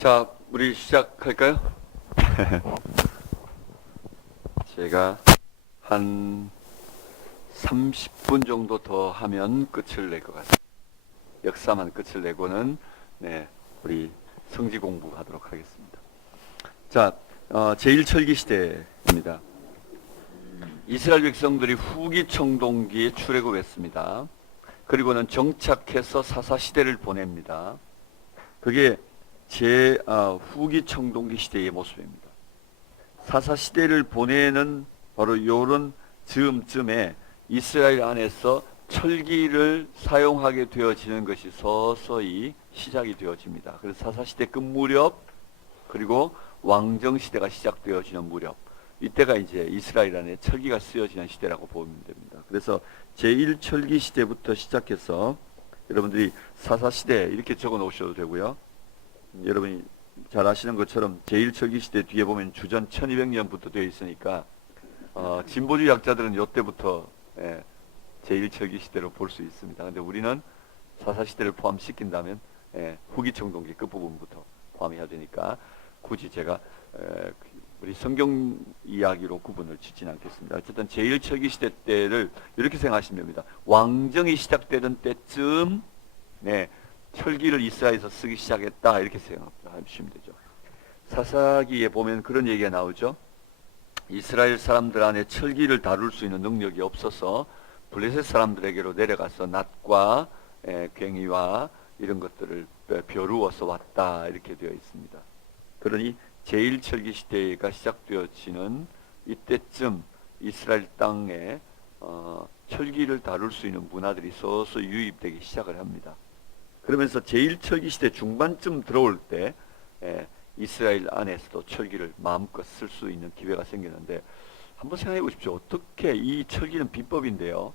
자, 우리 시작할까요? 제가 한 30분 정도 더 하면 끝을 낼 것 같습니다. 역사만 끝을 내고는 우리 성지 공부하도록 하겠습니다. 자, 제1철기 시대입니다. 이스라엘 백성들이 후기 청동기에 출애굽했습니다. 그리고는 정착해서 사사시대를 보냅니다. 그게 후기 청동기 시대의 모습입니다. 사사시대를 보내는 바로 요런 즈음쯤에 이스라엘 안에서 철기를 사용하게 되어지는 것이 서서히 시작이 되어집니다. 그래서 사사시대 끝 무렵, 그리고 왕정시대가 시작되어지는 무렵, 이때가 이제 이스라엘 안에 철기가 쓰여지는 시대라고 보면 됩니다. 그래서 제1철기 시대부터 시작해서 여러분들이 사사시대 이렇게 적어 놓으셔도 되고요. 여러분이 잘 아시는 것처럼 제1철기 시대 뒤에 보면 주전 1200년부터 되어 있으니까 진보주의 학자들은 이때부터 제1철기 시대로 볼 수 있습니다. 근데 우리는 사사시대를 포함시킨다면 후기 청동기 끝부분부터 포함해야 되니까 굳이 제가 우리 성경 이야기로 구분을 짓지는 않겠습니다. 어쨌든 제1철기 시대 때를 이렇게 생각하시면 됩니다. 왕정이 시작되던 때쯤 철기를 이스라엘에서 쓰기 시작했다, 이렇게 생각하시면 되죠. 사사기에 보면 그런 얘기가 나오죠. 이스라엘 사람들 안에 철기를 다룰 수 있는 능력이 없어서 블레셋 사람들에게로 내려가서 낫과 괭이와 이런 것들을 벼루어서 왔다, 이렇게 되어 있습니다. 그러니 제1철기 시대가 시작되어지는 이때쯤 이스라엘 땅에 철기를 다룰 수 있는 문화들이 서서히 유입되기 시작을 합니다. 그러면서 제1철기 시대 중반쯤 들어올 때 이스라엘 안에서도 철기를 마음껏 쓸 수 있는 기회가 생기는데, 한번 생각해 보십시오. 어떻게 이 철기는 비법인데요,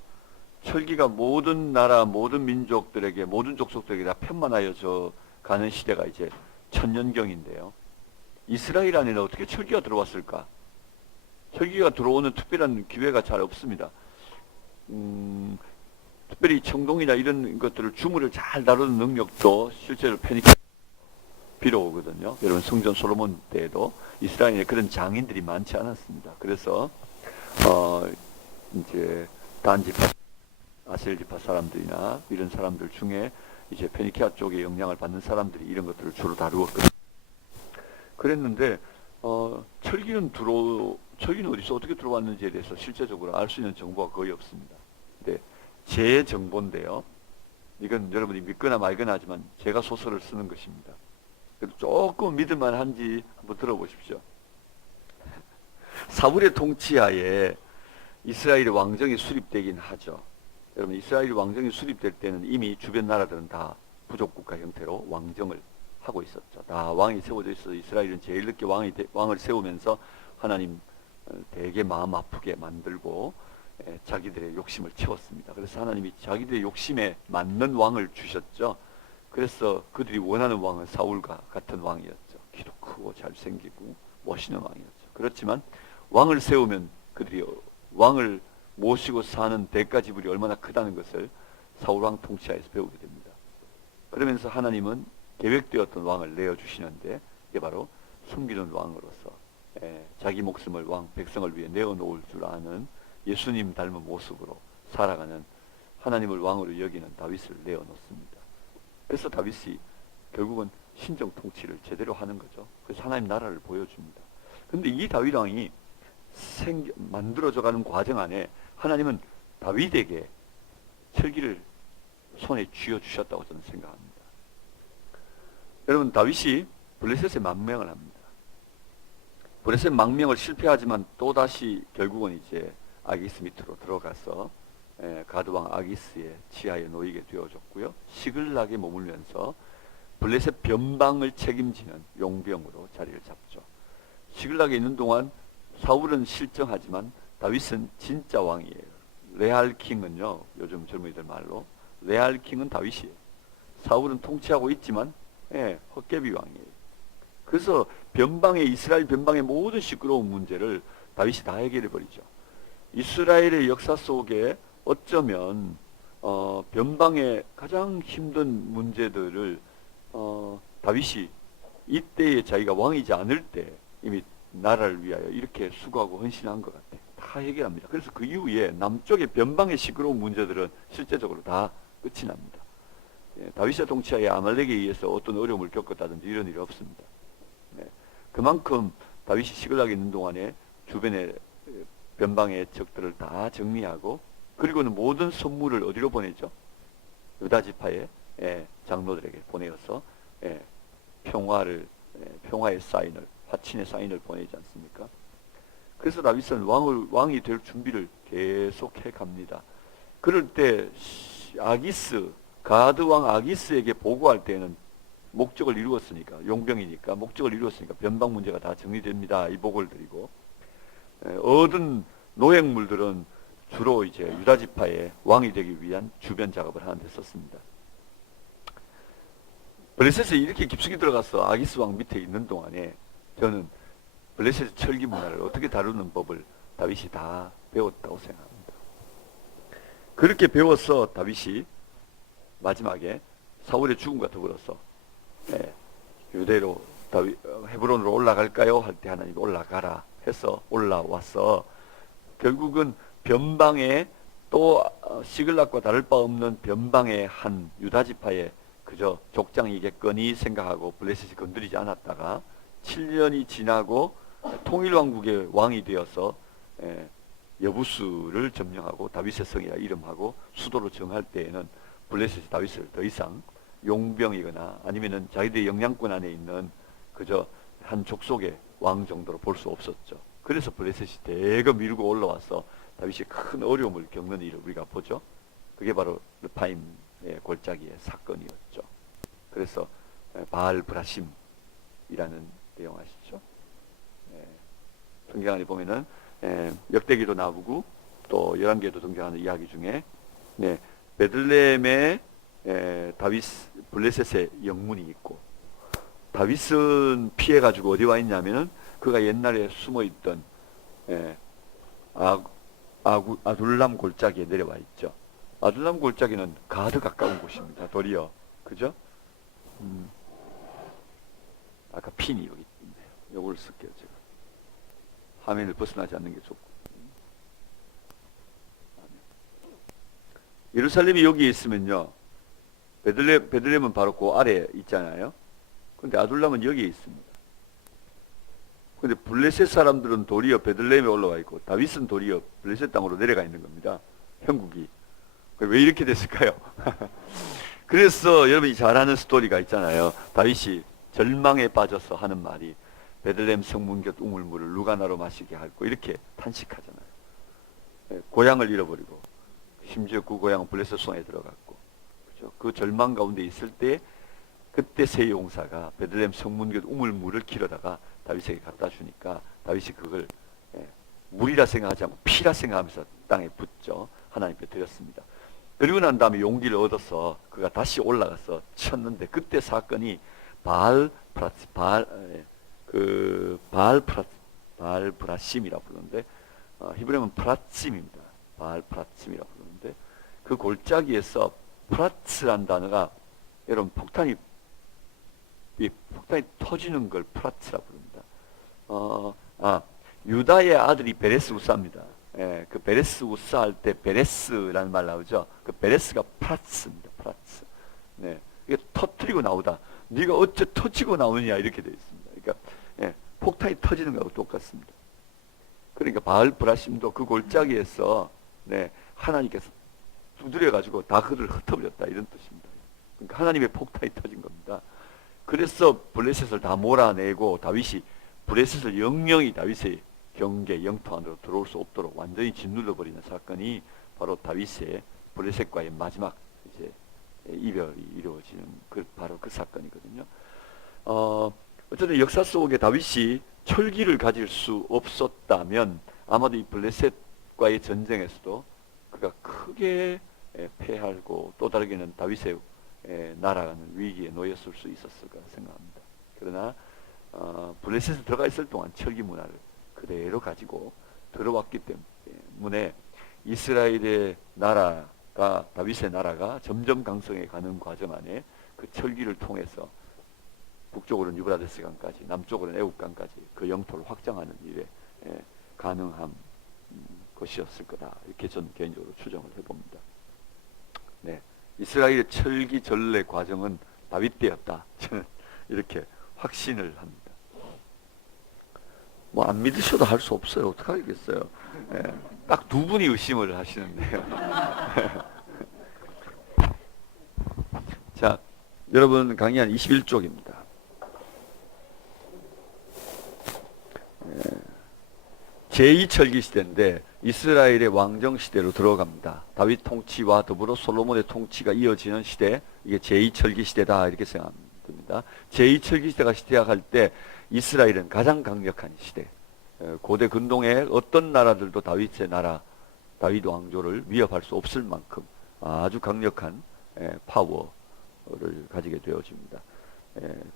철기가 모든 나라, 모든 민족들에게, 모든 족속들에게 다 편만하여져 가는 시대가 이제 천년경인데요, 이스라엘 안에는 어떻게 철기가 들어왔을까? 철기가 들어오는 특별한 기회가 잘 없습니다. 특별히 청동이나 이런 것들을, 주물을 잘 다루는 능력도 실제로 페니키아 필요하거든요. 여러분, 성전 솔로몬 때에도 이스라엘에 그런 장인들이 많지 않았습니다. 그래서 이제 단지파, 아셀지파 사람들이나 이런 사람들 중에 이제 페니키아 쪽에 영향을 받는 사람들이 이런 것들을 주로 다루었거든요. 그랬는데 철기는 어디서 어떻게 들어왔는지에 대해서 실제적으로 알 수 있는 정보가 거의 없습니다. 근데 제 정보인데요, 이건 여러분이 믿거나 말거나 하지만 제가 소설을 쓰는 것입니다. 그래도 조금 믿을만한지 한번 들어보십시오. 사울의 통치하에 이스라엘의 왕정이 수립되긴 하죠. 여러분, 이스라엘 왕정이 수립될 때는 이미 주변 나라들은 다 부족국가 형태로 왕정을 하고 있었죠. 다 왕이 세워져 있어서 이스라엘은 제일 늦게 왕을 세우면서 하나님 되게 마음 아프게 만들고 자기들의 욕심을 채웠습니다. 그래서 하나님이 자기들의 욕심에 맞는 왕을 주셨죠. 그래서 그들이 원하는 왕은 사울과 같은 왕이었죠. 키도 크고 잘생기고 멋있는 왕이었죠. 그렇지만 왕을 세우면 그들이 왕을 모시고 사는 대가 지불이 얼마나 크다는 것을 사울 왕 통치하에서 배우게 됩니다. 그러면서 하나님은 계획되었던 왕을 내어주시는데, 이게 바로 숨기는 왕으로서 자기 목숨을 백성을 위해 내어놓을 줄 아는 예수님 닮은 모습으로 살아가는, 하나님을 왕으로 여기는 다윗을 내어놓습니다. 그래서 다윗이 결국은 신정 통치를 제대로 하는 거죠. 그래서 하나님 나라를 보여줍니다. 그런데 이 다윗 왕이 만들어져가는 과정 안에 하나님은 다윗에게 철기를 손에 쥐어주셨다고 저는 생각합니다. 여러분, 다윗이 블레셋에 망명을 합니다. 블레셋 망명을 실패하지만 또다시 결국은 이제 아기스 밑으로 들어가서 가드왕 아기스의 지하에 놓이게 되어졌고요. 시글락에 머물면서 블레셋 변방을 책임지는 용병으로 자리를 잡죠. 시글락에 있는 동안 사울은 실정하지만 다윗은 진짜 왕이에요. 레알킹은요, 요즘 젊은이들 말로 레알킹은 다윗이에요. 사울은 통치하고 있지만 헛개비 왕이에요. 그래서 이스라엘 변방의 모든 시끄러운 문제를 다윗이 다 해결해 버리죠. 이스라엘의 역사 속에 어쩌면 변방의 가장 힘든 문제들을 다윗이 이때에 자기가 왕이지 않을 때 이미 나라를 위하여 이렇게 수고하고 헌신한 것 같아. 다 해결합니다. 그래서 그 이후에 남쪽의 변방의 시끄러운 문제들은 실제적으로 다 끝이 납니다. 예, 다윗의 통치하에 아말렉에 의해서 어떤 어려움을 겪었다든지 이런 일이 없습니다. 예, 그만큼 다윗이 시글락에 있는 동안에 주변의 변방의 적들을 다 정리하고, 그리고는 모든 선물을 어디로 보내죠? 유다 지파의 장로들에게 보내어서 평화의 사인을, 화친의 사인을 보내지 않습니까? 그래서 다윗은 왕이 될 준비를 계속해 갑니다. 그럴 때 가드 왕 아기스에게 보고할 때는 목적을 이루었으니까, 용병이니까 목적을 이루었으니까 변방 문제가 다 정리됩니다. 이 보고를 드리고, 얻은 노획물들은 주로 이제 유다 지파의 왕이 되기 위한 주변 작업을 하는 데 썼습니다. 블레셋에 이렇게 깊숙이 들어가서 아기스 왕 밑에 있는 동안에 저는 블레셋의 철기 문화를 어떻게 다루는 법을 다윗이 다 배웠다고 생각합니다. 그렇게 배워서 다윗이 마지막에 사울의 죽음과 더불어서 유대로 헤브론으로 올라갈까요? 할 때 하나님이 올라가라 해서 올라와서 결국은 변방에 또 시글락과 다를 바 없는 변방의 한 유다 지파의 그저 족장이겠거니 생각하고 블레셋이 건드리지 않았다가 7년이 지나고 통일왕국의 왕이 되어서 여부수를 점령하고 다윗의 성이라 이름하고 수도로 정할 때에는 블레셋이 다윗을 더 이상 용병이거나 아니면은 자기들의 영향권 안에 있는 그저 한 족속의 왕 정도로 볼 수 없었죠. 그래서 블레셋이 대거 밀고 올라와서 다윗이 큰 어려움을 겪는 일을 우리가 보죠. 그게 바로 르파임의 골짜기의 사건이었죠. 그래서 바알 브라심이라는 내용 아시죠? 성경 안에 보면은 역대기도 나오고 또 열왕기에도 등장하는 이야기 중에 베들레헴에 블레셋의 영문이 있고, 다윗은 피해가지고 어디 와 있냐면은 그가 옛날에 숨어있던 아둘람 골짜기에 내려와 있죠. 아둘람 골짜기는 가드 가까운 곳입니다. 도리어 그죠? 아까 핀이 여기 있네요. 요걸 쓸게요. 제가 화면을 벗어나지 않는 게 좋고. 예루살렘이 여기에 있으면요, 베들레헴은 바로 그 아래에 있잖아요. 근데 아둘람은 여기에 있습니다. 근데 블레셋 사람들은 도리어 베들레헴에 올라와 있고 다윗은 도리어 블레셋 땅으로 내려가 있는 겁니다. 형국이. 왜 이렇게 됐을까요? 그래서 여러분이 잘 아는 스토리가 있잖아요. 다윗이 절망에 빠져서 하는 말이 베들레헴 성문 곁 우물물을 누가 나로 마시게 할고, 이렇게 탄식하잖아요. 고향을 잃어버리고 심지어 그 고향은 블레셋 손에 들어갔고, 그렇죠? 그 절망 가운데 있을 때 그때 세 용사가 베들레헴 성문 곁 우물물을 길어다가 다윗에게 갖다 주니까 다윗이 그걸 물이라 생각하지 않고 피라 생각하면서 땅에 붓죠. 하나님께 드렸습니다. 그리고 난 다음에 용기를 얻어서 그가 다시 올라가서 쳤는데, 그때 사건이 바알 브라심이라 부르는데 히브리어는 프라침입니다. 바알 프라침이라 부르는데, 그 골짜기에서 프라츠란 단어가 여러분 폭탄이 터지는 걸 프라츠라 부릅니다. 유다의 아들이 베레스 우사입니다. 그 베레스 우사 할 때 베레스라는 말 나오죠. 그 베레스가 프라츠입니다. 프라츠. 이게 터뜨리고 나오다. 네가 어째 터지고 나오느냐 이렇게 되어 있습니다. 그러니까 폭탄이 터지는 거하고 똑같습니다. 그러니까 바알 브라심도 그 골짜기에서 하나님께서 두드려가지고 다 그를 흩어버렸다 이런 뜻입니다. 그러니까 하나님의 폭탄이 터진 겁니다. 그래서 블레셋을 다 몰아내고 다윗이 블레셋을 영영이 다윗의 경계 영토 안으로 들어올 수 없도록 완전히 짓눌러 버리는 사건이 바로 다윗의 블레셋과의 마지막 이제 이별이 이루어지는 바로 그 사건이거든요. 어쨌든 역사 속에 다윗이 철기를 가질 수 없었다면 아마도 이 블레셋과의 전쟁에서도 그가 크게 패하고 또 다르게는 다윗의 나라는 위기에 놓였을 수 있었을 거라 생각합니다. 그러나 블레셋에 들어가 있을 동안 철기 문화를 그대로 가지고 들어왔기 때문에 이스라엘의 나라가, 다윗의 나라가 점점 강성해 가는 과정 안에 그 철기를 통해서 북쪽으로는 유브라데스 강까지, 남쪽으로는 애국강까지 그 영토를 확장하는 일에 가능한 것이었을 거다. 이렇게 저는 개인적으로 추정을 해봅니다. 네, 이스라엘의 철기 전래 과정은 다윗 때였다. 저는 이렇게 확신을 합니다. 뭐 안 믿으셔도 할 수 없어요. 어떡하겠어요. 딱 두 분이 의심을 하시는데요. 자, 여러분 강의한 21쪽입니다. 제2철기 시대인데 이스라엘의 왕정 시대로 들어갑니다. 다윗 통치와 더불어 솔로몬의 통치가 이어지는 시대, 이게 제2철기 시대다 이렇게 생각합니다. 제2철기 시대가 시작할 때 이스라엘은 가장 강력한 시대, 고대 근동의 어떤 나라들도 다윗의 나라, 다윗 왕조를 위협할 수 없을 만큼 아주 강력한 파워를 가지게 되어집니다.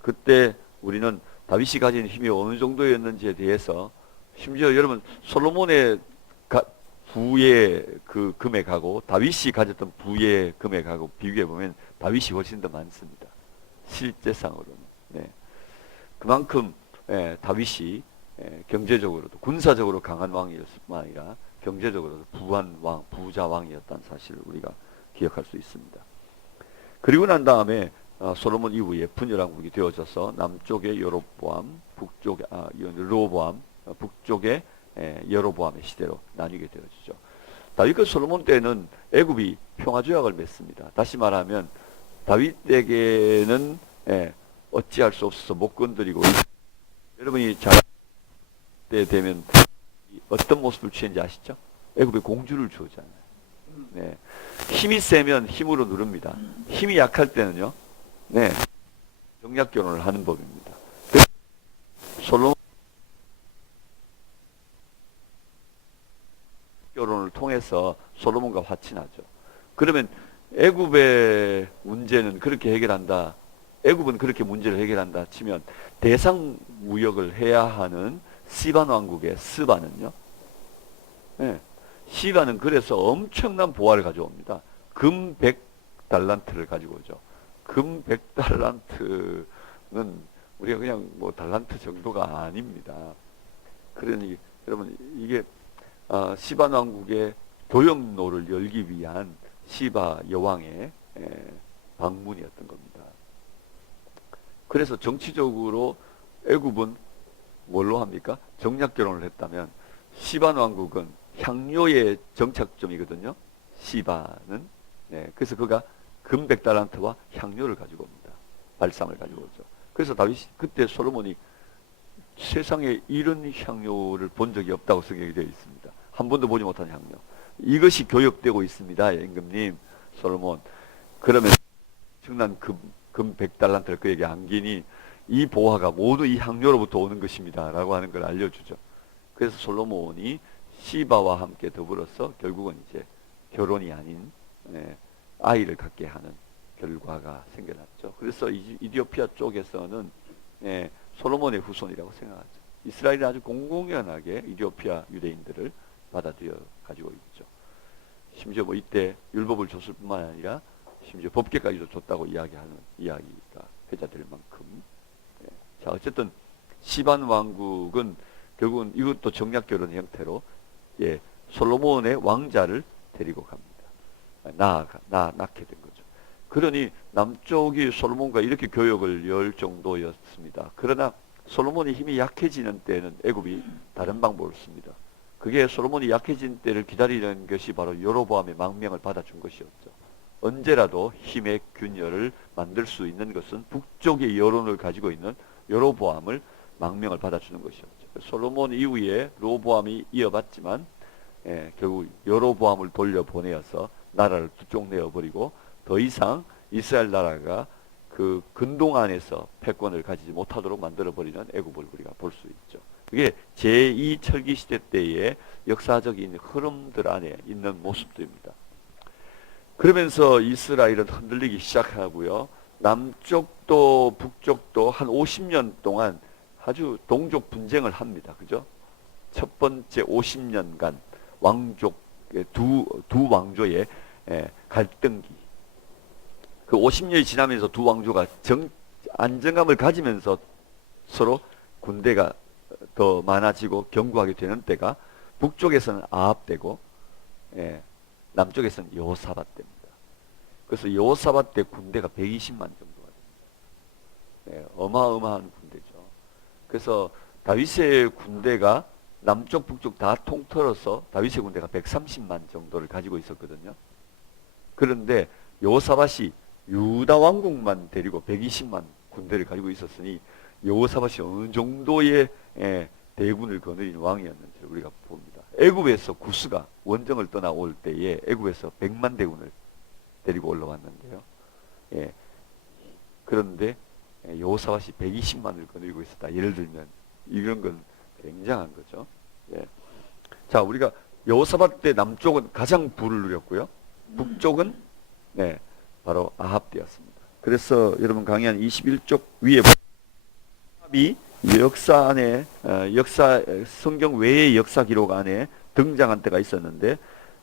그때 우리는 다윗이 가진 힘이 어느 정도였는지에 대해서, 심지어 여러분 솔로몬의 부의 그 금액하고 다윗이 가졌던 부의 금액하고 비교해 보면 다윗이 훨씬 더 많습니다. 실제상으로는. 네. 그만큼 다윗이 경제적으로도 군사적으로 강한 왕이었을 뿐만 아니라 경제적으로도 부한 왕, 부자 왕이었다는 사실을 우리가 기억할 수 있습니다. 그리고 난 다음에 솔로몬 이후에 분열왕국이 되어져서 남쪽의 여로보암, 북쪽의 르호보암, 북쪽의 여로보암의 시대로 나뉘게 되어지죠. 다윗과 솔로몬 때는 애굽이 평화조약을 맺습니다. 다시 말하면 다윗에게는 어찌할 수 없어서 못 건드리고, 여러분이 잘 때 되면 어떤 모습을 취했는지 아시죠? 애굽에 공주를 주었잖아요. 네. 힘이 세면 힘으로 누릅니다. 힘이 약할 때는요, 네, 정략 결혼을 하는 법입니다. 솔로몬 결혼을 통해서 솔로몬과 화친하죠. 그러면 애굽의 문제는 그렇게 해결한다, 애굽은 그렇게 문제를 해결한다 치면 대상 무역을 해야 하는 시반 왕국의 스바는요, 네, 시바는 그래서 엄청난 보화를 가져옵니다. 금 100달란트를 가지고 오죠. 금 100달란트는 우리가 그냥 뭐 달란트 정도가 아닙니다. 그러니 여러분 이게 시반 왕국의 교역로를 열기 위한 시바 여왕의 방문이었던 겁니다. 그래서 정치적으로 애굽은 뭘로 합니까? 정략 결혼을 했다면 시반 왕국은 향료의 정착점이거든요. 시바는. 네, 그래서 그가 금 100달란트와 향료를 가지고 옵니다. 발상을 가지고 오죠. 그래서 다윗이, 그때 솔로몬이 세상에 이런 향료를 본 적이 없다고 생각이 되어 있습니다. 한 번도 보지 못한 향료. 이것이 교역되고 있습니다. 임금님, 솔로몬. 그러면 엄청난 금 100달란트를 그에게 안기니 이 보화가 모두 이 향료로부터 오는 것입니다. 라고 하는 걸 알려주죠. 그래서 솔로몬이 시바와 함께 더불어서 결국은 이제 결혼이 아닌 아이를 갖게 하는 결과가 생겨났죠. 그래서 이디오피아 쪽에서는 솔로몬의 후손이라고 생각하죠. 이스라엘이 아주 공공연하게 이디오피아 유대인들을 받아들여 가지고 있죠. 심지어 뭐 이때 율법을 줬을 뿐만 아니라 심지어 법계까지도 줬다고 이야기하는 이야기가 회자될 만큼. 자, 어쨌든 시반 왕국은 결국은 이것도 정략 결혼 형태로 솔로몬의 왕자를 데리고 갑니다. 낳게 된 거죠. 그러니 남쪽이 솔로몬과 이렇게 교역을 열 정도였습니다. 그러나 솔로몬이 힘이 약해지는 때는 애굽이 다른 방법을 씁니다. 그게 솔로몬이 약해진 때를 기다리는 것이 바로 여로보암의 망명을 받아준 것이었죠. 언제라도 힘의 균열을 만들 수 있는 것은 북쪽의 여론을 가지고 있는 여로보암을 망명을 받아주는 것이었죠. 솔로몬 이후에 르호보암이 이어받지만 결국 여로보암을 돌려보내어서 나라를 두 쪽 내어버리고 더 이상 이스라엘 나라가 그 근동 안에서 패권을 가지지 못하도록 만들어버리는 애굽을 우리가 볼 수 있죠. 그게 제2철기 시대 때의 역사적인 흐름들 안에 있는 모습들입니다. 그러면서 이스라엘은 흔들리기 시작하고요. 남쪽도 북쪽도 한 50년 동안 아주 동족 분쟁을 합니다. 그죠? 첫 번째 50년간 왕족의 두 왕조의 갈등기. 그 50년이 지나면서 두 왕조가 안정감을 가지면서 서로 군대가 더 많아지고 견고하게 되는 때가 북쪽에서는 아합 때고, 예, 남쪽에서는 여호사밧 때입니다. 그래서 여호사밧 때 군대가 120만 정도가 됩니다. 예, 어마어마한 군대죠. 그래서 다윗의 군대가 남쪽 북쪽 다 통틀어서 다윗의 군대가 130만 정도를 가지고 있었거든요. 그런데 여호사밧이 유다 왕국만 데리고 120만 군대를 가지고 있었으니 여호사밧이 어느 정도의 대군을 거느린 왕이었는지를 우리가 봅니다. 애굽에서 구스가 원정을 떠나올 때에 애굽에서 100만 대군을 데리고 올라왔는데요. 예, 그런데 여호사밧이 120만을 거느리고 있었다. 예를 들면 이런 건 굉장한 거죠. 예. 자, 우리가 여호사밧 때 남쪽은 가장 부를 누렸고요. 북쪽은 바로 아합 때였습니다. 그래서 여러분 강의한 21쪽 위에 아합이 역사 안에 성경 외의 역사 기록 안에 등장한 때가 있었는데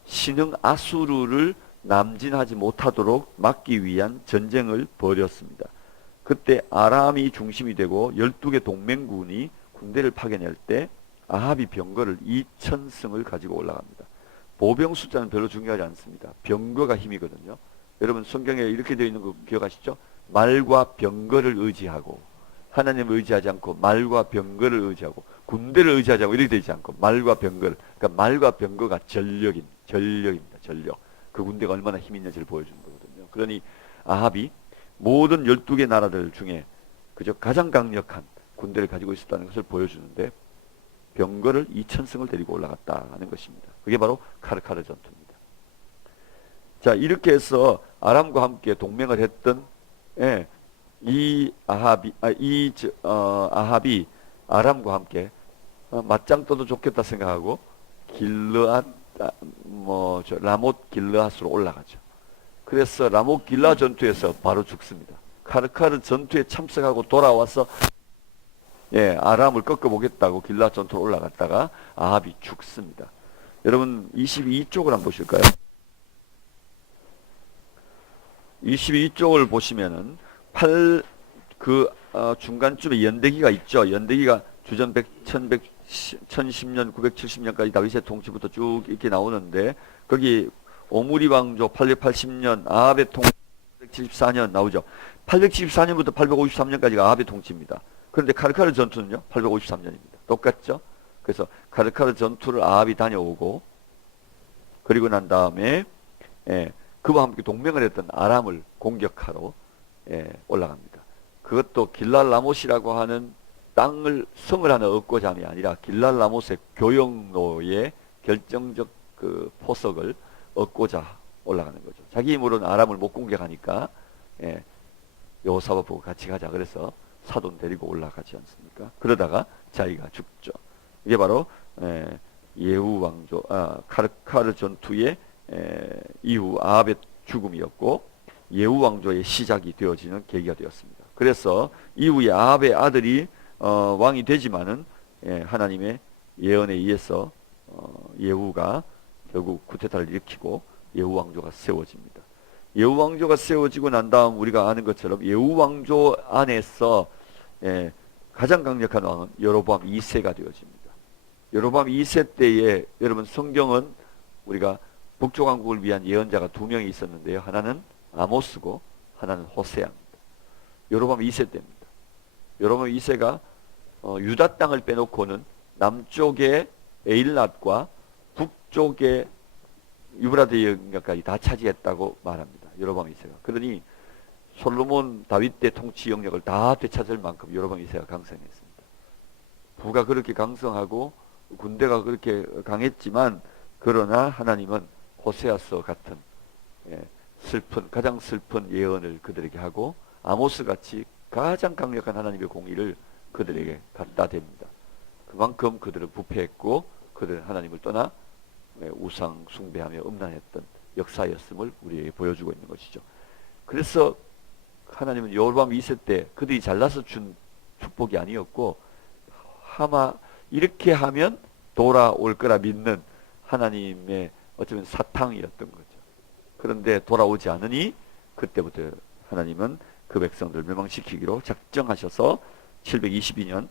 신흥 아수르를 남진하지 못하도록 막기 위한 전쟁을 벌였습니다. 그때 아람이 중심이 되고 12개 동맹군이 군대를 파견할 때 아합이 병거를 2000승을 가지고 올라갑니다. 보병 숫자는 별로 중요하지 않습니다. 병거가 힘이거든요. 여러분 성경에 이렇게 되어 있는 거 기억하시죠? 말과 병거를 의지하고, 하나님을 의지하지 않고 말과 병거를 의지하고, 군대를 의지하지 않고 이렇게 되지 않고 말과 병거를, 그러니까 말과 병거가 전력입니다. 전력. 그 군대가 얼마나 힘이 있는지를 보여주는 거거든요. 그러니 아합이 모든 12개 나라들 중에 그저 가장 강력한 군대를 가지고 있었다는 것을 보여주는데 병거를 2000승을 데리고 올라갔다는 것입니다. 그게 바로 카르카르 전투입니다. 자, 이렇게 해서 아람과 함께 동맹을 했던 이 아합이 아람과 함께 맞짱 떠도 좋겠다 생각하고 라못 길르앗으로 올라가죠. 그래서 라못 길라 전투에서 바로 죽습니다. 카르카르 전투에 참석하고 돌아와서 아람을 꺾어보겠다고 길라 전투로 올라갔다가 아합이 죽습니다. 여러분 22쪽을 한번 보실까요? 22쪽을 보시면은 중간쯤에 연대기가 있죠. 연대기가 주전 1010년 970년까지 다윗의 통치부터 쭉 이렇게 나오는데 거기 오므리 왕조 880년 아합의 통치 874년 나오죠. 874년부터 853년까지가 아합의 통치입니다. 그런데 카르카르 전투는요 853년입니다. 똑같죠? 그래서 카르카르 전투를 아합이 다녀오고 그리고 난 다음에 그와 함께 동맹을 했던 아람을 공격하러 올라갑니다. 그것도 길랄라못이라고 하는 성을 하나 얻고자 함이 아니라 길랄라못의 교역로의 결정적 그 포석을 얻고자 올라가는 거죠. 자기 힘으로는 아람을 못 공격하니까 여호사밧 보고 같이 가자 그래서 사돈 데리고 올라가지 않습니까? 그러다가 자기가 죽죠. 이게 바로 예후 왕조 카르카르 전투의 이후 아합의 죽음이었고 예후 왕조의 시작이 되어지는 계기가 되었습니다. 그래서 이후에 아합의 아들이 왕이 되지만은 하나님의 예언에 의해서 예후가 결국 쿠데타를 일으키고 예후 왕조가 세워집니다. 예후 왕조가 세워지고 난 다음 우리가 아는 것처럼 예후 왕조 안에서 가장 강력한 왕은 여로보암 2세가 되어집니다. 여로보암 2세 때에 여러분 성경은 우리가 북쪽 왕국을 위한 예언자가 두 명이 있었는데요. 하나는 아모스고 하나는 호세아입니다. 여로보암 2세 때입니다. 여로보암 2세가 유다 땅을 빼놓고는 남쪽의 에일랏과 북쪽의 유브라데 영역까지 다 차지했다고 말합니다. 여로보암 2세가. 그러니 솔로몬 다윗 때 통치 영역을 다 되찾을 만큼 여로보암 2세가 강성했습니다. 부가 그렇게 강성하고 군대가 그렇게 강했지만 그러나 하나님은 호세아서 같은 가장 슬픈 예언을 그들에게 하고 아모스 같이 가장 강력한 하나님의 공의를 그들에게 갖다 댑니다. 그만큼 그들은 부패했고 그들은 하나님을 떠나 우상 숭배하며 음란했던 역사였음을 우리에게 보여주고 있는 것이죠. 그래서 하나님은 여로보암 2세 때 그들이 잘나서 준 축복이 아니었고 아마 이렇게 하면 돌아올 거라 믿는 하나님의 어쩌면 사탕이었던 거죠. 그런데 돌아오지 않으니 그때부터 하나님은 그 백성들을 멸망시키기로 작정하셔서 722년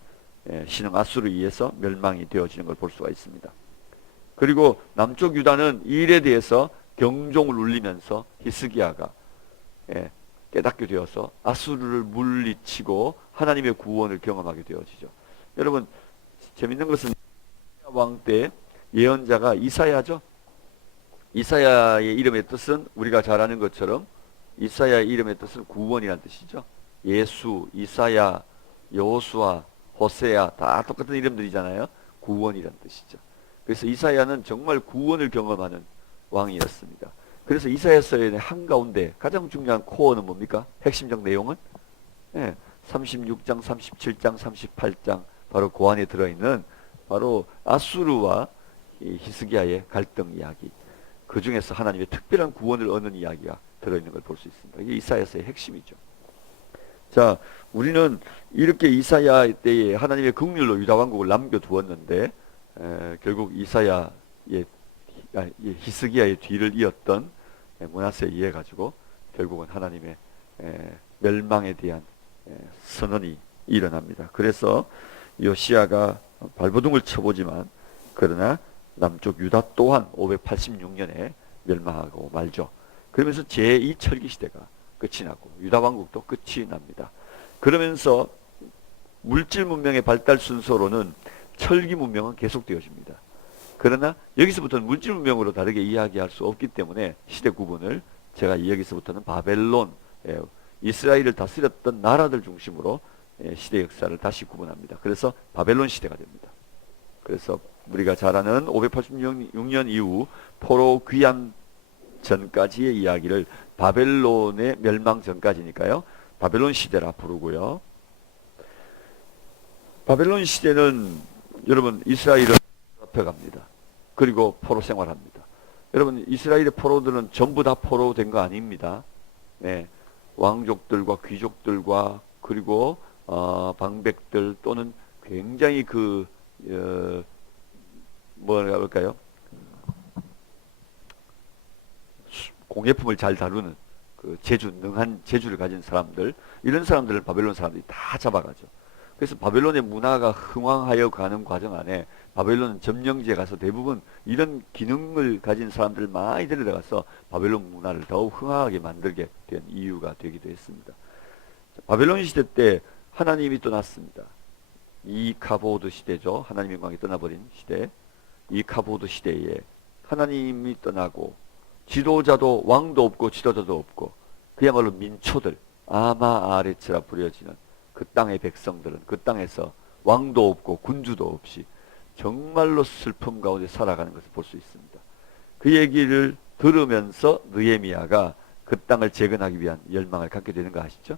신흥 아수르에 의해서 멸망이 되어지는 걸 볼 수가 있습니다. 그리고 남쪽 유다는 이 일에 대해서 경종을 울리면서 히스기야가 깨닫게 되어서 아수르를 물리치고 하나님의 구원을 경험하게 되어지죠. 여러분, 재밌는 것은 왕 때 예언자가 이사야죠. 이사야의 이름의 뜻은 우리가 잘 아는 것처럼 이사야의 이름의 뜻은 구원이라는 뜻이죠. 예수, 이사야, 여호수아, 호세아 다 똑같은 이름들이잖아요. 구원이라는 뜻이죠. 그래서 이사야는 정말 구원을 경험하는 왕이었습니다. 그래서 이사야서의 한가운데 가장 중요한 코어는 뭡니까? 핵심적 내용은 36장, 37장, 38장 바로 그 안에 들어있는 바로 아수르와 히스기야의 갈등 이야기, 그 중에서 하나님의 특별한 구원을 얻는 이야기가 들어있는 걸 볼 수 있습니다. 이게 이사야서의 핵심이죠. 자, 우리는 이렇게 이사야 때에 하나님의 긍휼로 유다 왕국을 남겨두었는데 결국 히스기야의 뒤를 이었던 므낫세에 의해 가지고 결국은 하나님의 멸망에 대한 선언이 일어납니다. 그래서 요시야가 발버둥을 쳐보지만 그러나 남쪽 유다 또한 586년에 멸망하고 말죠. 그러면서 제2철기 시대가 끝이 나고 유다 왕국도 끝이 납니다. 그러면서 물질 문명의 발달 순서로는 철기 문명은 계속되어집니다. 그러나 여기서부터는 물질 문명으로 다르게 이야기할 수 없기 때문에 시대 구분을 제가 여기서부터는 바벨론, 이스라엘을 다스렸던 나라들 중심으로 시대 역사를 다시 구분합니다. 그래서 바벨론 시대가 됩니다. 그래서 우리가 잘 아는 586년 이후 포로 귀환 전까지의 이야기를 바벨론의 멸망 전까지니까요. 바벨론 시대라 부르고요. 바벨론 시대는 여러분 이스라엘을 잡혀갑니다. 그리고 포로 생활합니다. 여러분 이스라엘의 포로들은 전부 다 포로 된 거 아닙니다. 왕족들과 귀족들과 그리고 방백들 또는 굉장히 뭐라 할까요? 공예품을 잘 다루는 능한 재주를 가진 사람들, 이런 사람들을 바벨론 사람들이 다 잡아가죠. 그래서 바벨론의 문화가 흥왕하여 가는 과정 안에 바벨론 점령지에 가서 대부분 이런 기능을 가진 사람들을 많이 데려다가서 바벨론 문화를 더욱 흥하게 만들게 된 이유가 되기도 했습니다. 바벨론 시대 때 하나님이 떠났습니다. 이카보드 시대죠. 하나님의 영광이 떠나버린 시대. 이카보드 시대에 하나님이 떠나고 지도자도 왕도 없고 지도자도 없고 그야말로 민초들 아마 아레츠라 부려지는 그 땅의 백성들은 그 땅에서 왕도 없고 군주도 없이 정말로 슬픔 가운데 살아가는 것을 볼 수 있습니다. 그 얘기를 들으면서 느헤미야가 그 땅을 재건하기 위한 열망을 갖게 되는 거 아시죠?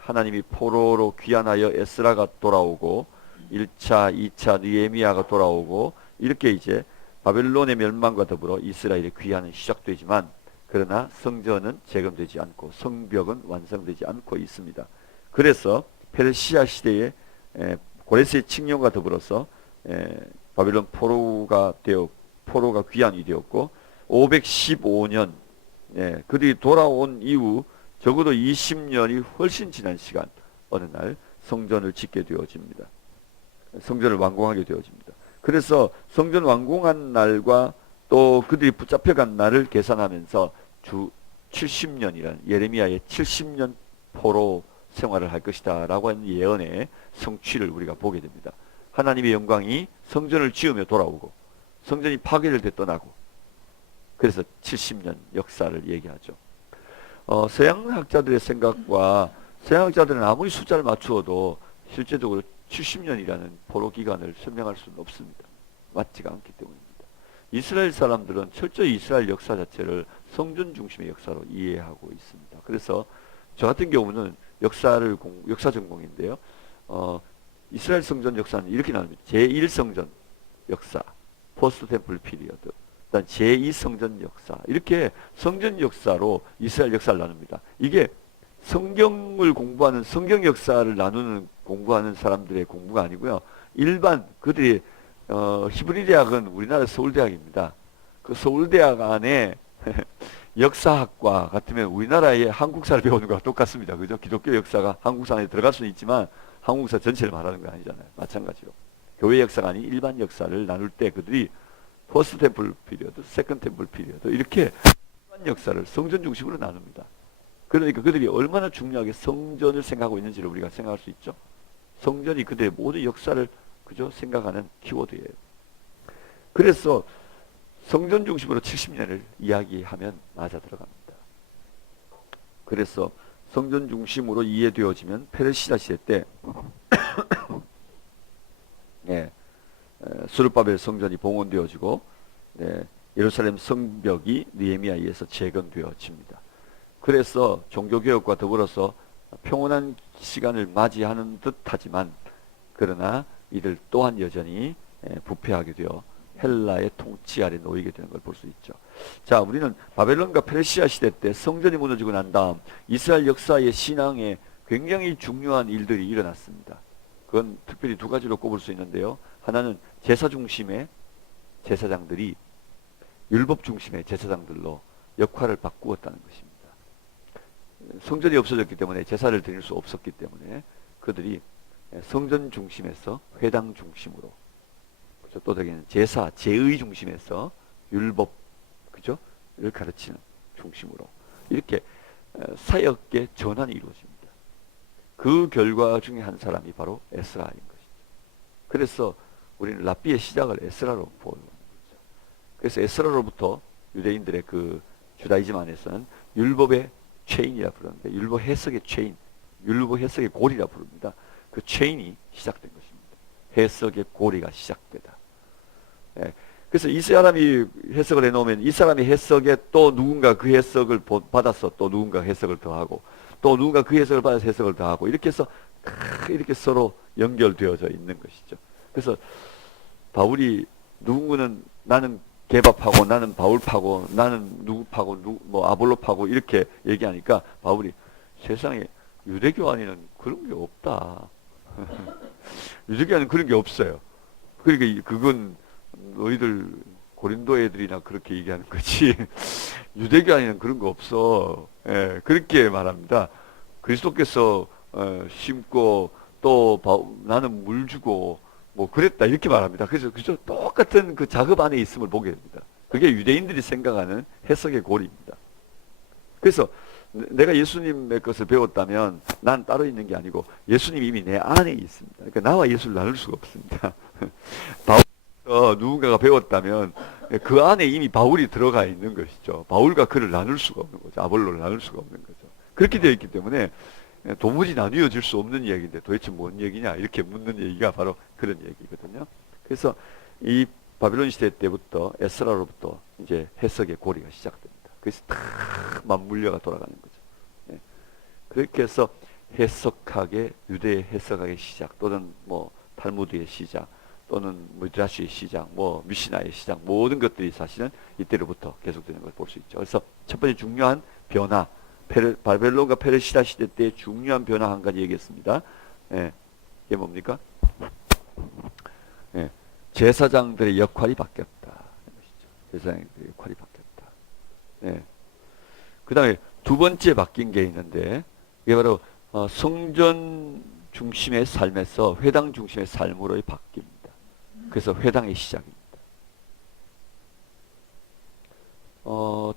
하나님이 포로로 귀환하여 에스라가 돌아오고 1차, 2차 느헤미야가 돌아오고 이렇게 이제 바벨론의 멸망과 더불어 이스라엘의 귀환은 시작되지만 그러나 성전은 재건되지 않고 성벽은 완성되지 않고 있습니다. 그래서 페르시아 시대에 고레스의 칙령과 더불어서 바벨론 포로가 귀환이 되었고 515년 그들이 돌아온 이후 적어도 20년이 훨씬 지난 시간 어느 날 성전을 짓게 되어집니다. 성전을 완공하게 되어집니다. 그래서 성전 완공한 날과 또 그들이 붙잡혀간 날을 계산하면서 주 70년이라는 예레미야의 70년 포로 생활을 할 것이다 라고 하는 예언의 성취를 우리가 보게 됩니다. 하나님의 영광이 성전을 지으며 돌아오고 성전이 파괴될 때 떠나고 그래서 70년 역사를 얘기하죠. 서양학자들의 생각과 서양학자들은 아무리 숫자를 맞추어도 실제적으로 70년이라는 포로 기간을 설명할 수는 없습니다. 맞지가 않기 때문입니다. 이스라엘 사람들은 철저히 이스라엘 역사 자체를 성전 중심의 역사로 이해하고 있습니다. 그래서 저 같은 경우는 역사 전공인데요. 이스라엘 성전 역사는 이렇게 나눕니다. 제1성전 역사, 포스트 템플 피리어드, 그다음 제2성전 역사, 이렇게 성전 역사로 이스라엘 역사를 나눕니다. 이게 성경을 공부하는 성경 역사를 공부하는 사람들의 공부가 아니고요. 일반 그들이 히브리 대학은 우리나라 서울대학입니다. 그 서울대학 안에 역사학과 같으면 우리나라의 한국사를 배우는 거와 똑같습니다. 그죠? 기독교 역사가 한국사 안에 들어갈 수는 있지만 한국사 전체를 말하는 건 아니잖아요. 마찬가지로. 교회 역사가 아닌 일반 역사를 나눌 때 그들이 퍼스트 템플 피리어드, 세컨드 템플 피리어드 이렇게 일반 역사를 성전 중심으로 나눕니다. 그러니까 그들이 얼마나 중요하게 성전을 생각하고 있는지를 우리가 생각할 수 있죠. 성전이 그들의 모든 역사를 그저 생각하는 키워드예요. 그래서 성전 중심으로 70년을 이야기하면 맞아 들어갑니다. 그래서 성전 중심으로 이해되어지면 페르시아 시대 때 네, 스룹바벨 성전이 봉헌되어지고 네, 예루살렘 성벽이 느헤미야에 의해서 재건되어집니다. 그래서 종교개혁과 더불어서 평온한 시간을 맞이하는 듯하지만 그러나 이들 또한 여전히 부패하게 되어 헬라의 통치 아래 놓이게 되는 걸 볼 수 있죠. 자, 우리는 바벨론과 페르시아 시대 때 성전이 무너지고 난 다음 이스라엘 역사의 신앙에 굉장히 중요한 일들이 일어났습니다. 그건 특별히 두 가지로 꼽을 수 있는데요. 하나는 제사 중심의 제사장들이 율법 중심의 제사장들로 역할을 바꾸었다는 것입니다. 성전이 없어졌기 때문에 제사를 드릴 수 없었기 때문에 그들이 성전 중심에서 회당 중심으로, 그죠? 또 되게는 제사, 제의 중심에서 율법, 그죠? 를 가르치는 중심으로 이렇게 사역의 전환이 이루어집니다. 그 결과 중에 한 사람이 바로 에스라인 것이죠. 그래서 우리는 랍비의 시작을 에스라로 보는 거죠. 그래서 에스라로부터 유대인들의 그 주다이즘 안에서는 율법의 체인이라 부르는데 율법 해석의 체인, 율법 해석의 고리라 부릅니다. 그 체인이 시작된 것입니다. 해석의 고리가 시작되다. 예. 그래서 이 사람이 해석을 해놓으면 이 사람이 해석에 또 누군가 그 해석을 받아서 또 누군가 해석을 더하고 또 누군가 그 해석을 받아서 해석을 더하고 이렇게 해서 이렇게 서로 연결되어져 있는 것이죠. 그래서 바울이 누군가는 나는 게바파고 나는 바울파고 나는 누구파고 뭐 아볼로파고 이렇게 얘기하니까 바울이 세상에 유대교 안에는 그런 게 없다. 유대교 안에는 그런 게 없어요. 그러니까 그건 너희들 고린도 애들이나 그렇게 얘기하는 거지 유대교 안에는 그런 거 없어. 예, 그렇게 말합니다. 그리스도께서 심고 또 나는 물 주고 뭐 그랬다 이렇게 말합니다. 그래서 그저 똑같은 그 작업 안에 있음을 보게 됩니다. 그게 유대인들이 생각하는 해석의 고리입니다. 그래서 내가 예수님의 것을 배웠다면 난 따로 있는 게 아니고 예수님이 이미 내 안에 있습니다. 그러니까 나와 예수를 나눌 수가 없습니다. 바울에서 누군가가 배웠다면 그 안에 이미 바울이 들어가 있는 것이죠. 바울과 그를 나눌 수가 없는 거죠. 아볼로를 나눌 수가 없는 거죠. 그렇게 되어 있기 때문에 도무지 나뉘어질 수 없는 이야기인데 도대체 뭔 얘기냐 이렇게 묻는 얘기가 바로 그런 얘기거든요. 그래서 이 바빌론 시대 때부터 에스라로부터 이제 해석의 고리가 시작됩니다. 그래서 다 맞물려가 돌아가는 거죠. 예. 그렇게 해서 해석학의 유대 해석학의 시작 또는 뭐 탈무드의 시작 또는 미드라시의 시작 뭐 미시나의 시작 모든 것들이 사실은 이때로부터 계속되는 걸 볼 수 있죠. 그래서 첫 번째 중요한 변화 바벨론과 페르시아 시대 때 중요한 변화 한 가지 얘기했습니다. 예, 이게 뭡니까? 예, 제사장들의 역할이 바뀌었다. 제사장들의 역할이 바뀌었다. 예. 그 다음에 두 번째 바뀐 게 있는데 이게 바로 성전 중심의 삶에서 회당 중심의 삶으로의 바뀝니다. 그래서 회당의 시작입니다.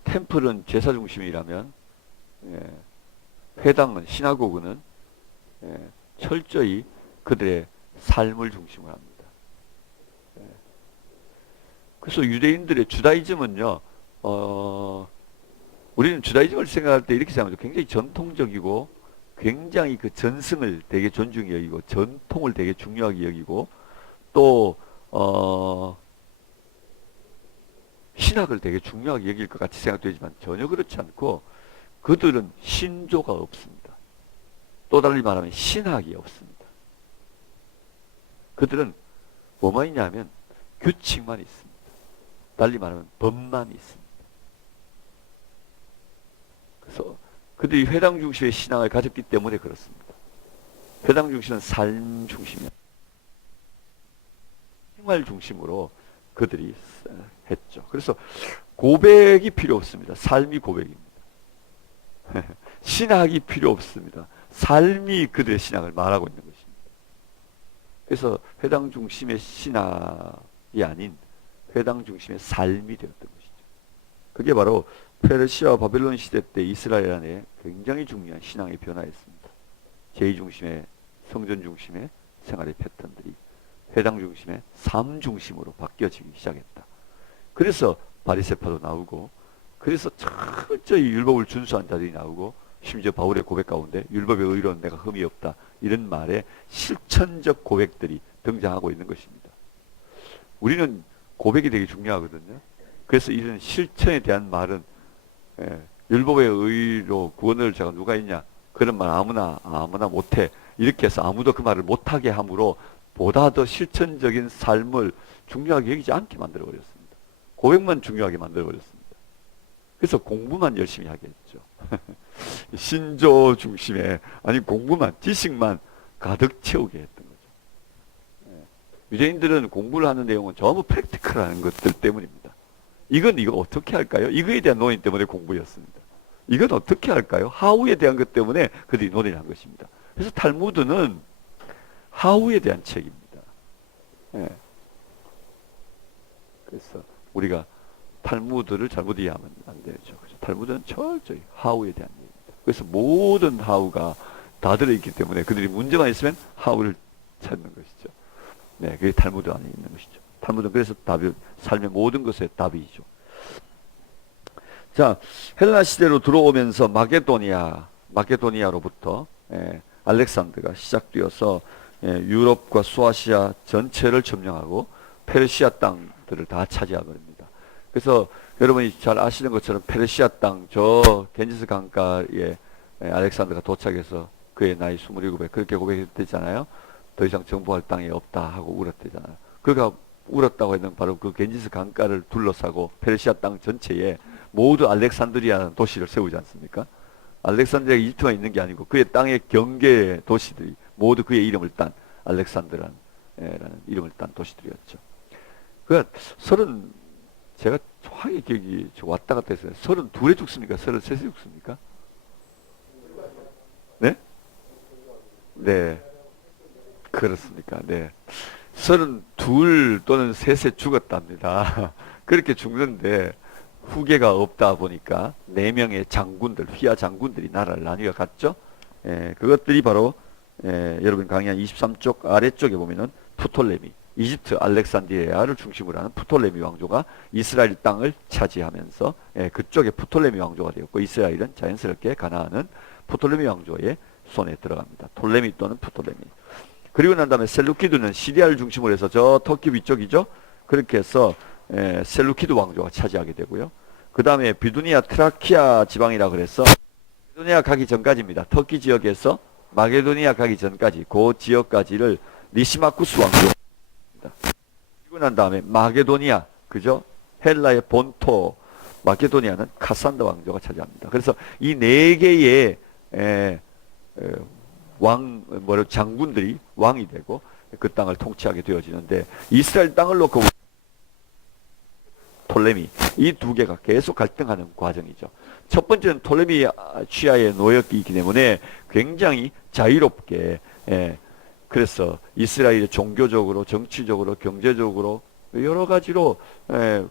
템플은 제사 중심이라면 회당은 시나고그는 철저히 그들의 삶을 중심으로 합니다. 그래서 유대인들의 주다이즘은요, 우리는 주다이즘을 생각할 때 이렇게 생각하죠. 굉장히 전통적이고 굉장히 그 전승을 되게 존중히 여기고 전통을 되게 중요하게 여기고 또 신학을 되게 중요하게 여길 것 같이 생각되지만 전혀 그렇지 않고 그들은 신조가 없습니다. 또 달리 말하면 신학이 없습니다. 그들은 뭐만 있냐면 규칙만 있습니다. 달리 말하면 법만 있습니다. 그래서 그들이 회당 중심의 신앙을 가졌기 때문에 그렇습니다. 회당 중심은 삶 중심이야. 생활 중심으로 그들이 했죠. 그래서 고백이 필요 없습니다. 삶이 고백입니다. 신학이 필요 없습니다. 삶이 그들의 신학을 말하고 있는 것입니다. 그래서 회당 중심의 신학이 아닌 회당 중심의 삶이 되었던 것이죠. 그게 바로 페르시아 바벨론 시대 때 이스라엘 안에 굉장히 중요한 신앙의 변화였습니다. 제의 중심의 성전 중심의 생활의 패턴들이 회당 중심의 삶 중심으로 바뀌어지기 시작했다. 그래서 바리새파도 나오고, 그래서 철저히 율법을 준수한 자들이 나오고, 심지어 바울의 고백 가운데 율법의 의로는 내가 흠이 없다, 이런 말에 실천적 고백들이 등장하고 있는 것입니다. 우리는 고백이 되게 중요하거든요. 그래서 이런 실천에 대한 말은 율법의 의로 구원을 자가 누가 있냐, 그런 말 아무나 못해, 이렇게 해서 아무도 그 말을 못하게 함으로 보다 더 실천적인 삶을 중요하게 여기지 않게 만들어버렸습니다. 고백만 중요하게 만들어버렸습니다. 그래서 공부만 열심히 하게 했죠. 신조 중심에, 아니 공부만, 지식만 가득 채우게 했던 거죠. 유대인들은 공부를 하는 내용은 전부 프랙티컬한 것들 때문입니다. 이거 어떻게 할까요? 이거에 대한 논의 때문에 공부였습니다. 이건 어떻게 할까요? 하우에 대한 것 때문에 그들이 논의를 한 것입니다. 그래서 탈무드는 하우에 대한 책입니다. 그래서 우리가 탈무드를 잘못 이해하면 안 되죠. 그래서 탈무드는 철저히 하우에 대한 얘기입니다. 그래서 모든 하우가 다 들어있기 때문에 그들이 문제만 있으면 하우를 찾는 것이죠. 네, 그게 탈무드 안에 있는 것이죠. 탈무드는 그래서 답이, 삶의 모든 것의 답이죠. 자, 헬라 시대로 들어오면서 마게도니아로부터 알렉산더가 시작되어서 유럽과 소아시아 전체를 점령하고 페르시아 땅들을 다 차지해 버립니다. 그래서 여러분이 잘 아시는 것처럼 페르시아 땅, 저 겐지스 강가에 알렉산더가 도착해서 그의 나이 27에 그렇게 고백했잖아요. 더 이상 정복할 땅이 없다 하고 울었대잖아요. 그가 울었다고 했는 바로 그 겐지스 강가를 둘러싸고 페르시아 땅 전체에 모두 알렉산드리아라는 도시를 세우지 않습니까? 알렉산드리아가 이집트만 있는 게 아니고 그의 땅의 경계 도시들이 모두 그의 이름을 딴 알렉산드라는 이름을 딴 도시들이었죠. 그러니까 제가 정확히 기억이 왔다 갔다 했어요. 32에 죽습니까? 33에 죽습니까? 네? 네. 그렇습니까? 네. 32 또는 3에 죽었답니다. 그렇게 죽는데 후계가 없다 보니까 4명의 장군들, 휘하 장군들이 나라를 나뉘어 갔죠. 그것들이 바로 여러분 강의 23쪽 아래쪽에 보면은 프톨레미, 이집트 알렉산드리아를 중심으로 하는 프톨레미 왕조가 이스라엘 땅을 차지하면서 그쪽에 프톨레미 왕조가 되었고, 이스라엘은 자연스럽게 가나안은 프톨레미 왕조의 손에 들어갑니다. 톨레미 또는 프톨레미. 그리고 난 다음에 셀루키드는 시리아를 중심으로 해서 저 터키 위쪽이죠. 그렇게 해서 셀루키드 왕조가 차지하게 되고요. 그 다음에 비두니아 트라키아 지방이라 그래서 마게도니아 가기 전까지입니다. 터키 지역에서 마게도니아 가기 전까지 그 지역까지를 리시마쿠스 왕조입니다. 그리고 난 다음에 마게도니아, 그죠? 헬라의 본토 마게도니아는 카산더 왕조가 차지합니다. 그래서 이 4개의 장군들이 왕이 되고 그 땅을 통치하게 되어지는데, 이스라엘 땅을 놓고 톨레미, 이 2개가 계속 갈등하는 과정이죠. 첫 번째는 톨레미 취하에 놓였기 때문에 굉장히 자유롭게, 그래서 이스라엘이 종교적으로, 정치적으로, 경제적으로 여러 가지로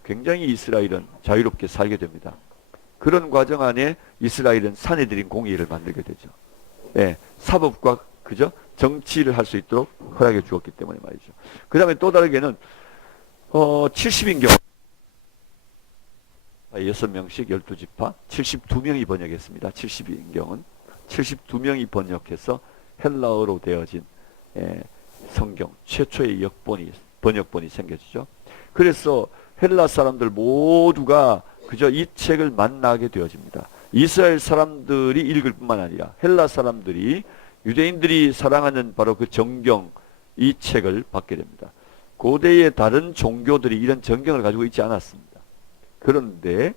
굉장히 이스라엘은 자유롭게 살게 됩니다. 그런 과정 안에 이스라엘은 사내들인 공의를 만들게 되죠. 사법과 그죠? 정치를 할 수 있도록 허락해 주었기 때문에 말이죠. 그 다음에 또 다르게는 70인 경우 6명씩 12지파 72명이 번역했습니다. 70인 경우는 72명이 번역해서 헬라어로 되어진 성경 최초의 번역본이 생겨지죠. 그래서 헬라 사람들 모두가 그저 이 책을 만나게 되어집니다. 이스라엘 사람들이 읽을 뿐만 아니라 헬라 사람들이, 유대인들이 사랑하는 바로 그 정경, 이 책을 받게 됩니다. 고대의 다른 종교들이 이런 정경을 가지고 있지 않았습니다. 그런데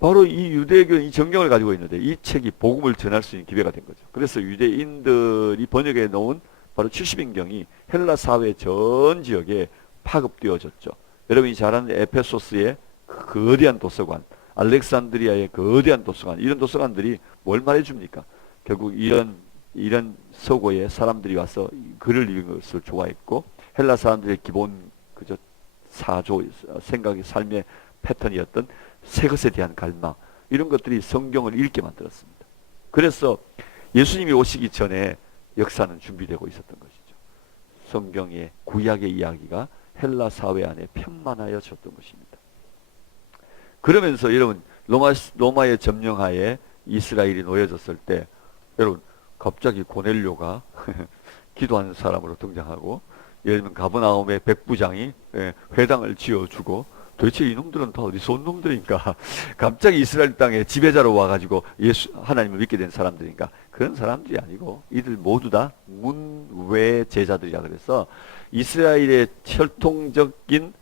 바로 이 유대교는 이 정경을 가지고 있는데 이 책이 복음을 전할 수 있는 기회가 된 거죠. 그래서 유대인들이 번역해 놓은 바로 70인경이 헬라 사회 전 지역에 파급되어졌죠. 여러분이 잘 아는 에페소스의 그 거대한 도서관, 알렉산드리아의 거대한 도서관, 이런 도서관들이 뭘 말해줍니까? 결국 이런 서고에 사람들이 와서 글을 읽는 것을 좋아했고, 헬라 사람들의 기본 그저 사조 생각의 삶의 패턴이었던 새 것에 대한 갈망, 이런 것들이 성경을 읽게 만들었습니다. 그래서 예수님이 오시기 전에 역사는 준비되고 있었던 것이죠. 성경의 구약의 이야기가 헬라 사회 안에 편만하여졌던 것입니다. 그러면서 여러분, 로마의 점령하에 이스라엘이 놓여졌을 때, 여러분 갑자기 고넬료가 기도하는 사람으로 등장하고, 예를 들면 가버나움의 백부장이 회당을 지어주고, 도대체 이놈들은 다 어디서 온 놈들인가? 갑자기 이스라엘 땅에 지배자로 와가지고 하나님을 믿게 된 사람들인가? 그런 사람들이 아니고 이들 모두 다 문외 제자들이라 그래서 이스라엘의 혈통적인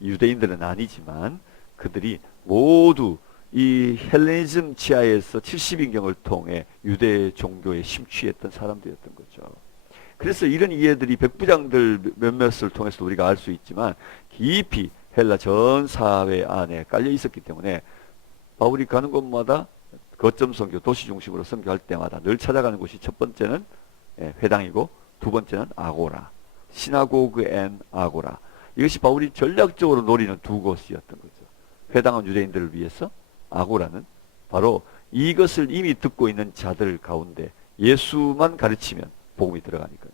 유대인들은 아니지만 그들이 모두 이 헬레니즘 치하에서 70인경을 통해 유대 종교에 심취했던 사람들이었던 거죠. 그래서 이런 이해들이 백부장들 몇몇을 통해서 우리가 알 수 있지만 깊이 헬라 전 사회 안에 깔려 있었기 때문에 바울이 가는 곳마다 거점 선교, 도시 중심으로 선교할 때마다 늘 찾아가는 곳이 첫 번째는 회당이고 두 번째는 아고라, 시나고그 앤 아고라. 이것이 바울이 전략적으로 노리는 두 곳이었던 거죠. 회당은 유대인들을 위해서, 아고라는 바로 이것을 이미 듣고 있는 자들 가운데 예수만 가르치면 복음이 들어가니까요.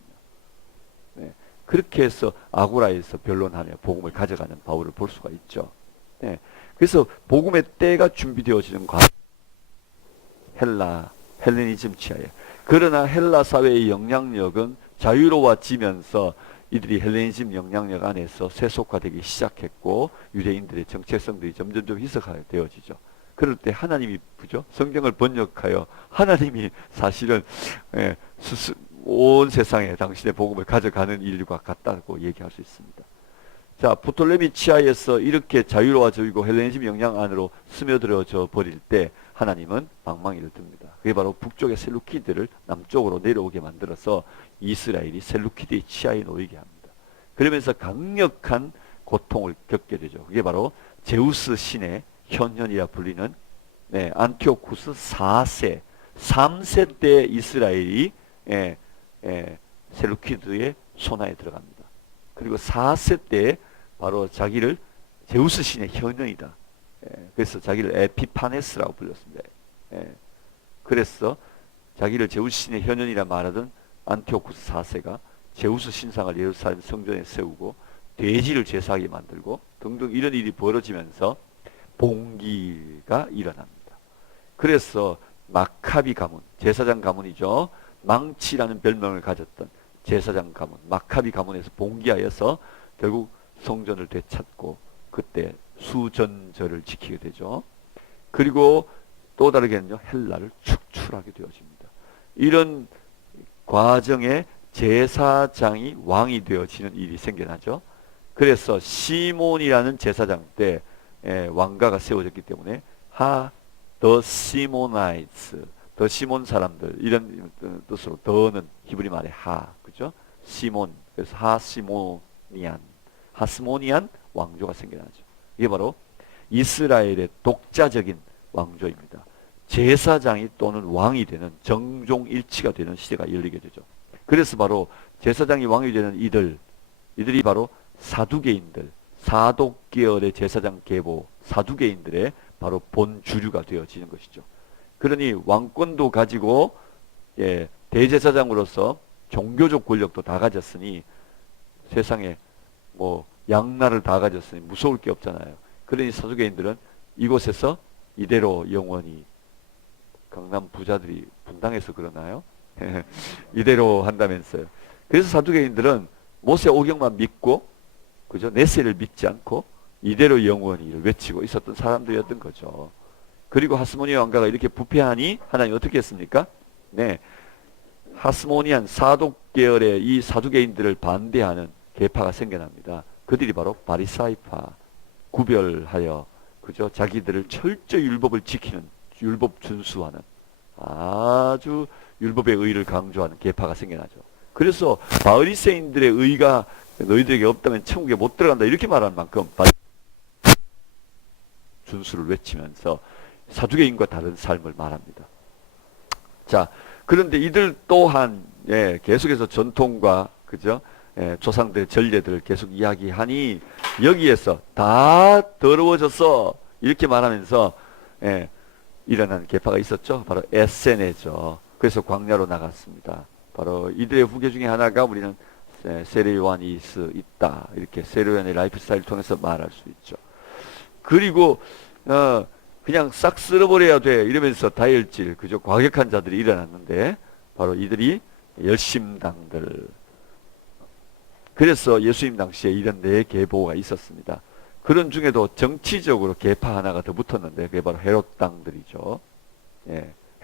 네. 그렇게 해서 아고라에서 변론하며 복음을 가져가는 바울을 볼 수가 있죠. 네. 그래서 복음의 때가 준비되어지는 과정, 헬레니즘 치하에. 그러나 헬라 사회의 영향력은 자유로워지면서 이들이 헬레니즘 영향력 안에서 세속화되기 시작했고, 유대인들의 정체성들이 점점점 희석되어지죠. 그럴 때 하나님이 부죠. 성경을 번역하여 하나님이 사실은 온 세상에 당신의 복음을 가져가는 인류가 같다고 얘기할 수 있습니다. 자, 프톨레미 치하에서 이렇게 자유로워지고 헬레니즘 영향 안으로 스며들어져 버릴 때 하나님은 방망이를 듭니다. 그게 바로 북쪽의 셀루키드를 남쪽으로 내려오게 만들어서 이스라엘이 셀루키드의 치하에 놓이게 합니다. 그러면서 강력한 고통을 겪게 되죠. 그게 바로 제우스 신의 현현이라 불리는 안티오쿠스 4세, 3세 때 이스라엘이 셀루키드의 손아에 들어갑니다. 그리고 4세 때 바로 자기를 제우스 신의 현현이다. 그래서 자기를 에피파네스라고 불렀습니다. 그래서 자기를 제우스 신의 현현이라 말하던 안티오쿠스 4세가 제우스 신상을 예루살렘 성전에 세우고 돼지를 제사하게 만들고 등등 이런 일이 벌어지면서 봉기가 일어납니다. 그래서 마카비 가문, 제사장 가문이죠. 망치라는 별명을 가졌던 제사장 가문, 마카비 가문에서 봉기하여서 결국 성전을 되찾고 그때 수전절을 지키게 되죠. 그리고 또 다르게는요, 헬라를 축출하게 되어집니다. 이런 과정에 제사장이 왕이 되어지는 일이 생겨나죠. 그래서 시몬이라는 제사장 때 왕가가 세워졌기 때문에 더 시모나이츠, 더 시몬 사람들, 이런 뜻으로 더는 히브리 말의 그죠? 시몬, 그래서 하스모니안 왕조가 생겨나죠. 이게 바로 이스라엘의 독자적인 왕조입니다. 제사장이 또는 왕이 되는 정종일치가 되는 시대가 열리게 되죠. 그래서 바로 제사장이 왕이 되는 이들이 바로 사두개인들, 사독계열의 제사장 계보, 사두개인들의 바로 본 주류가 되어지는 것이죠. 그러니 왕권도 가지고 대제사장으로서 종교적 권력도 다 가졌으니 세상에 양날을 다 가졌으니 무서울 게 없잖아요. 그러니 사두개인들은 이곳에서 이대로 영원히, 강남 부자들이 분당해서 그러나요? 이대로 한다면서요. 그래서 사두개인들은 모세 오경만 믿고, 그죠? 네세를 믿지 않고 이대로 영원히를 외치고 있었던 사람들이었던 거죠. 그리고 하스모니아 왕가가 이렇게 부패하니 하나님 어떻게 했습니까? 하스모니안 사독 계열의 이 사두개인들을 반대하는 계파가 생겨납니다. 그들이 바로 바리사이파, 구별하여, 그죠? 자기들을 철저히 율법을 지키는, 율법 준수하는, 아주 율법의 의를 강조하는 계파가 생겨나죠. 그래서 바리새인들의 의가 너희들에게 없다면 천국에 못 들어간다, 이렇게 말하는 만큼 준수를 외치면서 사두개인과 다른 삶을 말합니다. 자, 그런데 이들 또한 계속해서 전통과 그죠? 조상들의 전례들을 계속 이야기하니 여기에서 다 더러워졌어 이렇게 말하면서 일어난 계파가 있었죠. 바로 에세네죠. 그래서 광야로 나갔습니다. 바로 이들의 후계 중에 하나가 우리는 세례 요한이 있다. 이렇게 세례 요한의 라이프 스타일을 통해서 말할 수 있죠. 그리고 그냥 싹 쓸어버려야 돼 이러면서 다혈질 그죠 과격한 자들이 일어났는데 바로 이들이 열심당들. 그래서 예수님 당시에 이런 네 계보가 있었습니다. 그런 중에도 정치적으로 계파 하나가 더 붙었는데 그게 바로 헤롯 당들이죠.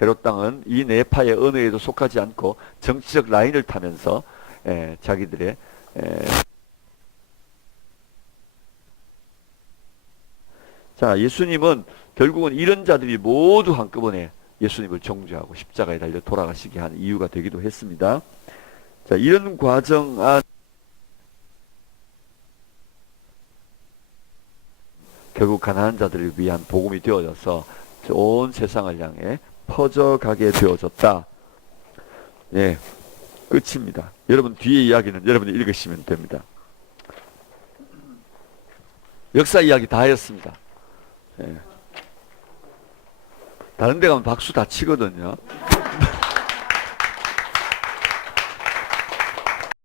헤롯 당은 이 네 파의 어느 에도 속하지 않고 정치적 라인을 타면서 자기들의 자, 예수님은 결국은 이런 자들이 모두 한꺼번에 예수님을 정죄하고 십자가에 달려 돌아가시게 하는 이유가 되기도 했습니다. 자, 이런 과정 안 결국 가난한 자들을 위한 복음이 되어져서 온 세상을 향해 퍼져가게 되어졌다. 예, 끝입니다. 여러분 뒤에 이야기는 여러분이 읽으시면 됩니다. 역사 이야기 다 했습니다. 다른 데 가면 박수 다 치거든요.